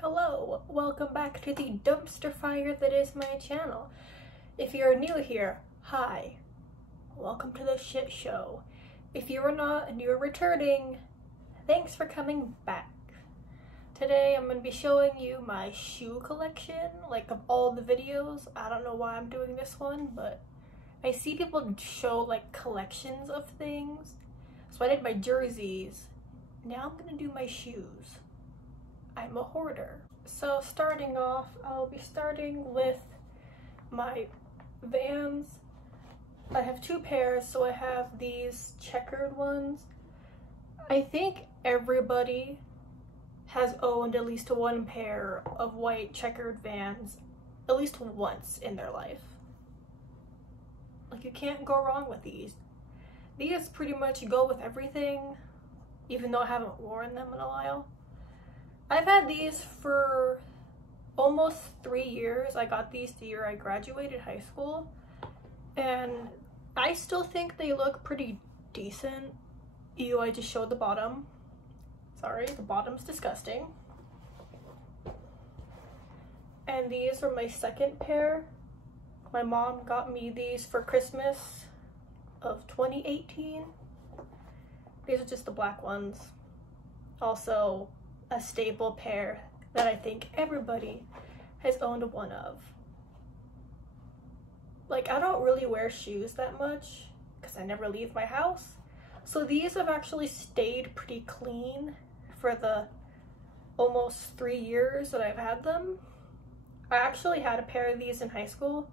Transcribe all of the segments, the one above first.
Hello, welcome back to the dumpster fire that is my channel. If you're new here, hi. Welcome to the shit show. If you are not and you're returning, thanks for coming back. Today I'm going to be showing you my shoe collection, like of all the videos. I don't know why I'm doing this one, but I see people show like collections of things. So I did my jerseys. Now I'm going to do my shoes. I'm a hoarder. So starting off, I'll be starting with my Vans. I have two pairs, so I have these checkered ones. I think everybody has owned at least one pair of white checkered Vans at least once in their life. Like, you can't go wrong with these. These pretty much go with everything, even though I haven't worn them in a while. I've had these for almost 3 years. I got these the year I graduated high school, and I still think they look pretty decent. Ew, I just showed the bottom. Sorry, the bottom's disgusting. And these are my second pair. My mom got me these for Christmas of 2018. These are just the black ones. Also a staple pair that I think everybody has owned one of. Like, I don't really wear shoes that much because I never leave my house. So these have actually stayed pretty clean for the almost 3 years that I've had them. I actually had a pair of these in high school.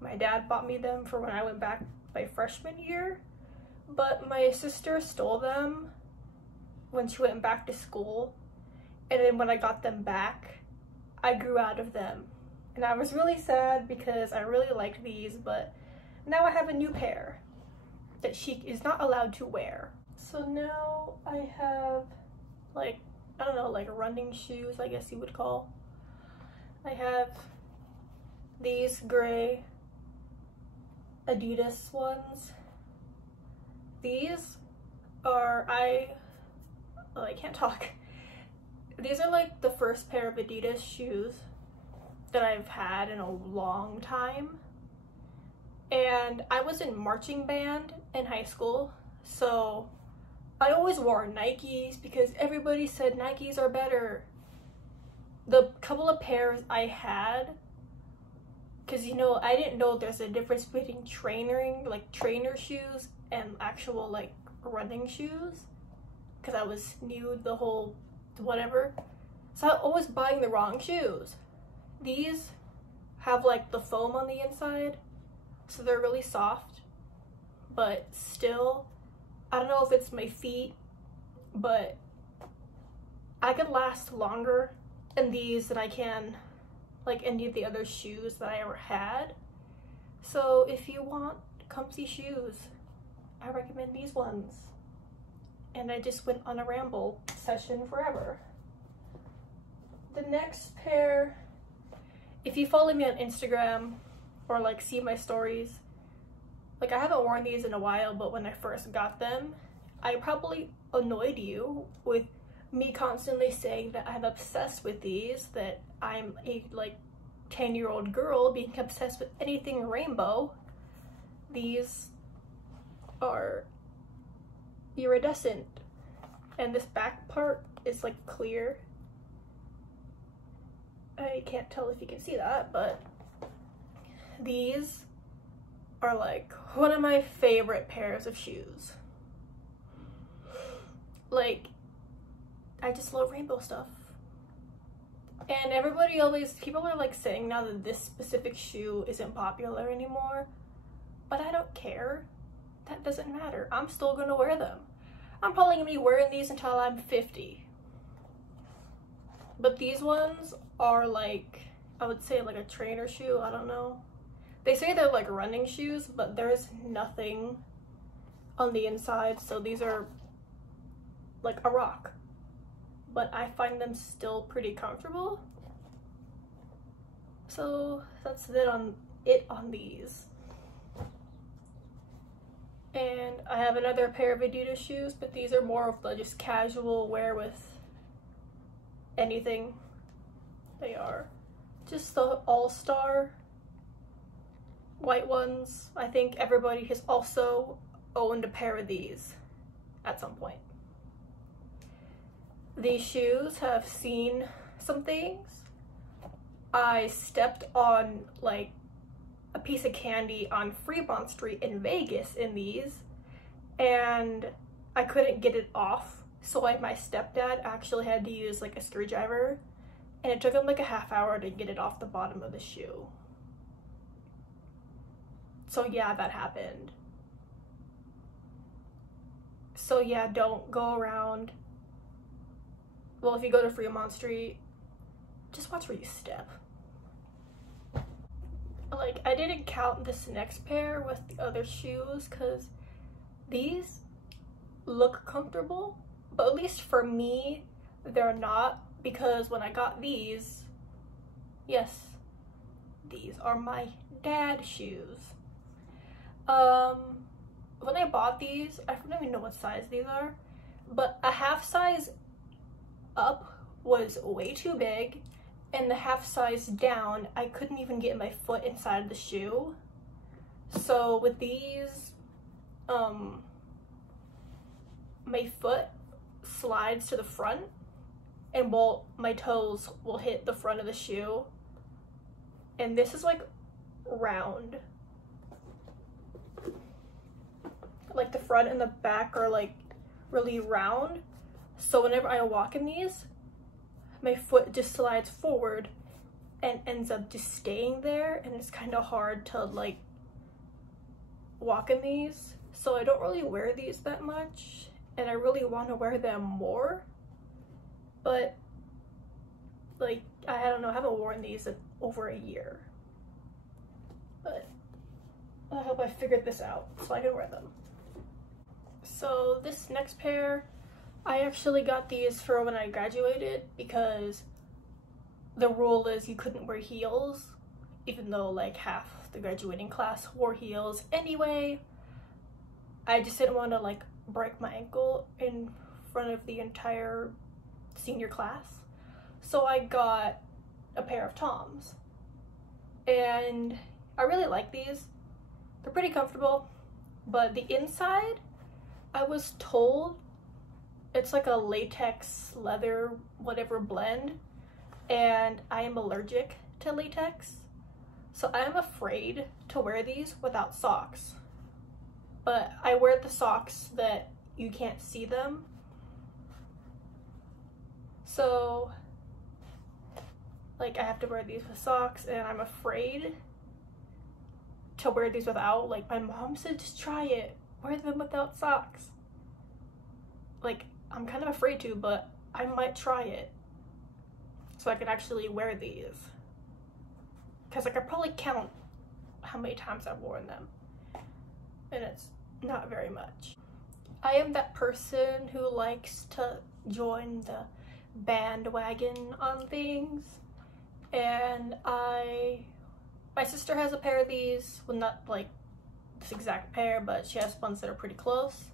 My dad bought me them for when I went back my freshman year, but my sister stole them when she went back to school. And then when I got them back, I grew out of them. And I was really sad because I really liked these, but now I have a new pair that she is not allowed to wear. So now I have, like, I don't know, like running shoes, I guess you would call. I have these gray Adidas ones. These are, I can't talk. These are like the first pair of Adidas shoes that I've had in a long time. And I was in marching band in high school, so I always wore Nikes because everybody said Nikes are better. The couple of pairs I had, because you know, I didn't know there's a difference between trainer shoes and actual like running shoes, because I was new the whole whatever. So I was buying the wrong shoes. These have like the foam on the inside, so they're really soft, but still, I don't know if it's my feet, but I could last longer in these than I can like any of the other shoes that I ever had. So if you want comfy shoes, I recommend these ones. And I just went on a ramble session forever. The next pair, if you follow me on Instagram or like see my stories, like I haven't worn these in a while, but when I first got them, I probably annoyed you with me constantly saying that I'm obsessed with these, that I'm a like 10-year-old girl being obsessed with anything rainbow. These are iridescent, and this back part is like clear. I can't tell if you can see that, but these are like one of my favorite pairs of shoes. Like, I just love rainbow stuff. And everybody always, people are like saying now that this specific shoe isn't popular anymore, but I don't care. That doesn't matter. I'm still gonna wear them. I'm probably gonna be wearing these until I'm 50. But these ones are like, I would say like a trainer shoe, I don't know. They say they're like running shoes, but there's nothing on the inside, so these are like a rock. But I find them still pretty comfortable. So that's it on it on these. And I have another pair of Adidas shoes, but these are more of the just casual wear with anything. They are just the All-Star white ones. I think everybody has also owned a pair of these at some point. These shoes have seen some things. I stepped on like a piece of candy on Fremont Street in Vegas in these, and I couldn't get it off, so like my stepdad actually had to use like a screwdriver, and it took him like a half hour to get it off the bottom of the shoe. So yeah, that happened. So yeah, don't go around. Well, if you go to Fremont Street, just watch where you step. Like, I didn't count this next pair with the other shoes because these look comfortable, but at least for me, they're not, because when I got these, yes, these are my dad shoes. When I bought these, I don't even know what size these are, but a half size up was way too big, and the half size down, I couldn't even get my foot inside of the shoe. So with these, my foot slides to the front, and my toes will hit the front of the shoe. And this is like round. Like the front and the back are like really round. So whenever I walk in these, my foot just slides forward and ends up just staying there, and it's kind of hard to like walk in these. So I don't really wear these that much, and I really want to wear them more, but like I don't know, I haven't worn these in over a year, but I hope I figured this out so I can wear them. So this next pair, I actually got these for when I graduated because the rule is you couldn't wear heels, even though like half the graduating class wore heels anyway. I just didn't want to like break my ankle in front of the entire senior class. So I got a pair of Toms, and I really like these. They're pretty comfortable, but the inside, I was told it's like a latex leather whatever blend, and I am allergic to latex, so I am afraid to wear these without socks. But I wear the socks that you can't see them, so like I have to wear these with socks, and I'm afraid to wear these without. Like my mom said, just try it, wear them without socks. Like I'm kind of afraid to, but I might try it so I can actually wear these, because I could probably count how many times I've worn them, and it's not very much. I am that person who likes to join the bandwagon on things, and my sister has a pair of these. Well, not like this exact pair, but she has ones that are pretty close.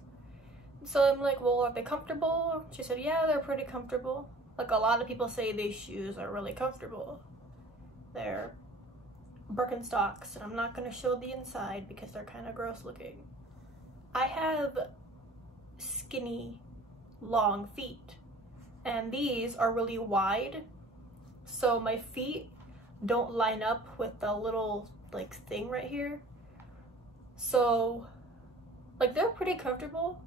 So I'm like, well, are they comfortable? She said, yeah, they're pretty comfortable. Like a lot of people say these shoes are really comfortable. They're Birkenstocks, and I'm not going to show the inside because they're kind of gross looking. I have skinny, long feet, and these are really wide, so my feet don't line up with the little like thing right here. So like they're pretty comfortable,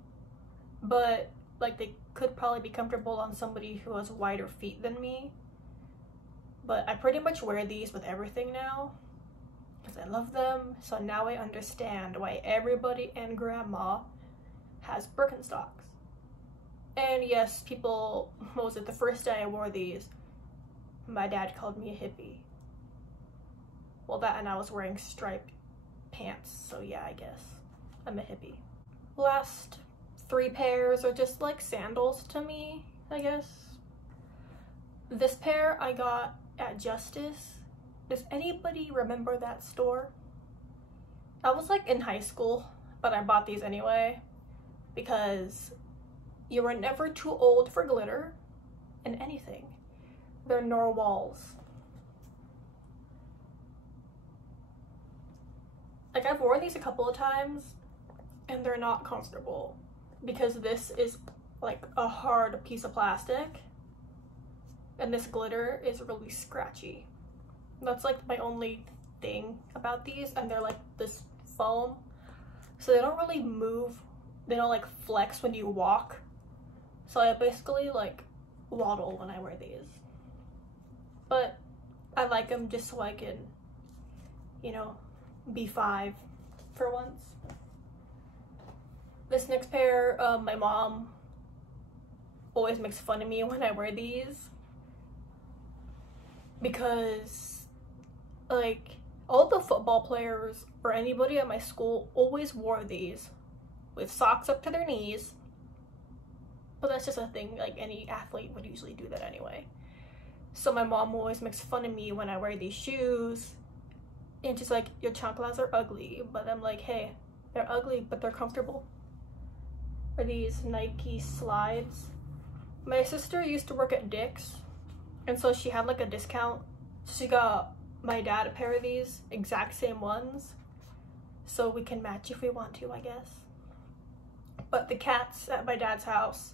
but like they could probably be comfortable on somebody who has wider feet than me. But I pretty much wear these with everything now because I love them. So now I understand why everybody and grandma has Birkenstocks. And yes, people, what was it, the first day I wore these, my dad called me a hippie. Well, that and I was wearing striped pants, so yeah, I guess I'm a hippie. Last 3 pairs are just like sandals to me, I guess. This pair I got at Justice. Does anybody remember that store? I was like in high school, but I bought these anyway because you were never too old for glitter in anything. They're narwhals. Like, I've worn these a couple of times and they're not comfortable because this is like a hard piece of plastic and this glitter is really scratchy. That's like my only thing about these, and they're like this foam, so they don't really move, they don't like flex when you walk, so I basically like waddle when I wear these. But I like them just so I can, you know, be 5 for once. This next pair, my mom always makes fun of me when I wear these because like all the football players or anybody at my school always wore these with socks up to their knees, but that's just a thing, like any athlete would usually do that anyway. So my mom always makes fun of me when I wear these shoes, and she's like, your chanclas are ugly, but I'm like, hey, they're ugly but they're comfortable. Or these Nike slides. My sister used to work at Dick's, and so she had like a discount, so she got my dad a pair of these exact same ones so we can match if we want to, I guess. But the cats at my dad's house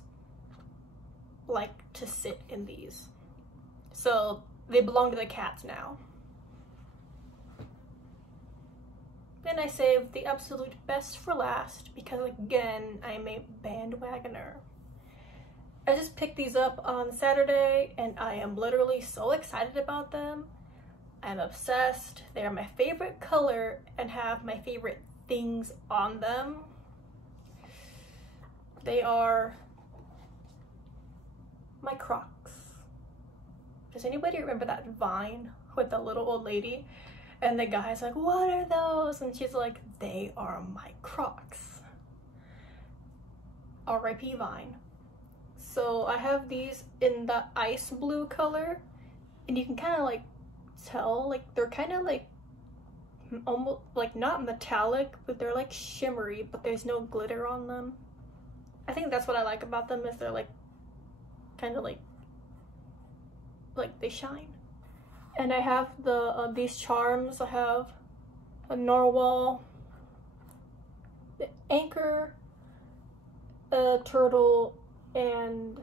like to sit in these, so they belong to the cats now. Then I saved the absolute best for last because, again, I'm a bandwagoner. I just picked these up on Saturday and I am literally so excited about them. I'm obsessed. They're my favorite color and have my favorite things on them. They are my Crocs. Does anybody remember that Vine with the little old lady? And the guy's like, what are those? And she's like, they are my Crocs. R.I.P. Vine. So I have these in the ice blue color, and you can kind of like tell, like they're kind of like almost like not metallic, but they're like shimmery, but there's no glitter on them. I think that's what I like about them, is they're like kind of like they shine. And I have the these charms. I have a narwhal, the anchor, a turtle, and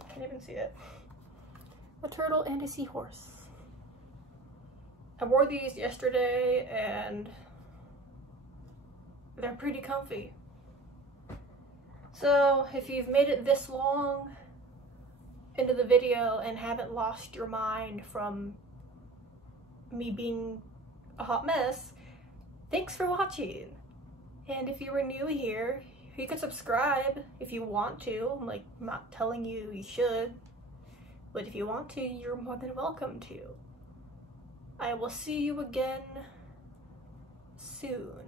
I can't even see it. A turtle and a seahorse. I wore these yesterday and they're pretty comfy. So if you've made it this long into the video and haven't lost your mind from me being a hot mess, thanks for watching. And if you were new here, you can subscribe if you want to. I'm like not telling you you should, but if you want to, you're more than welcome to. I will see you again soon.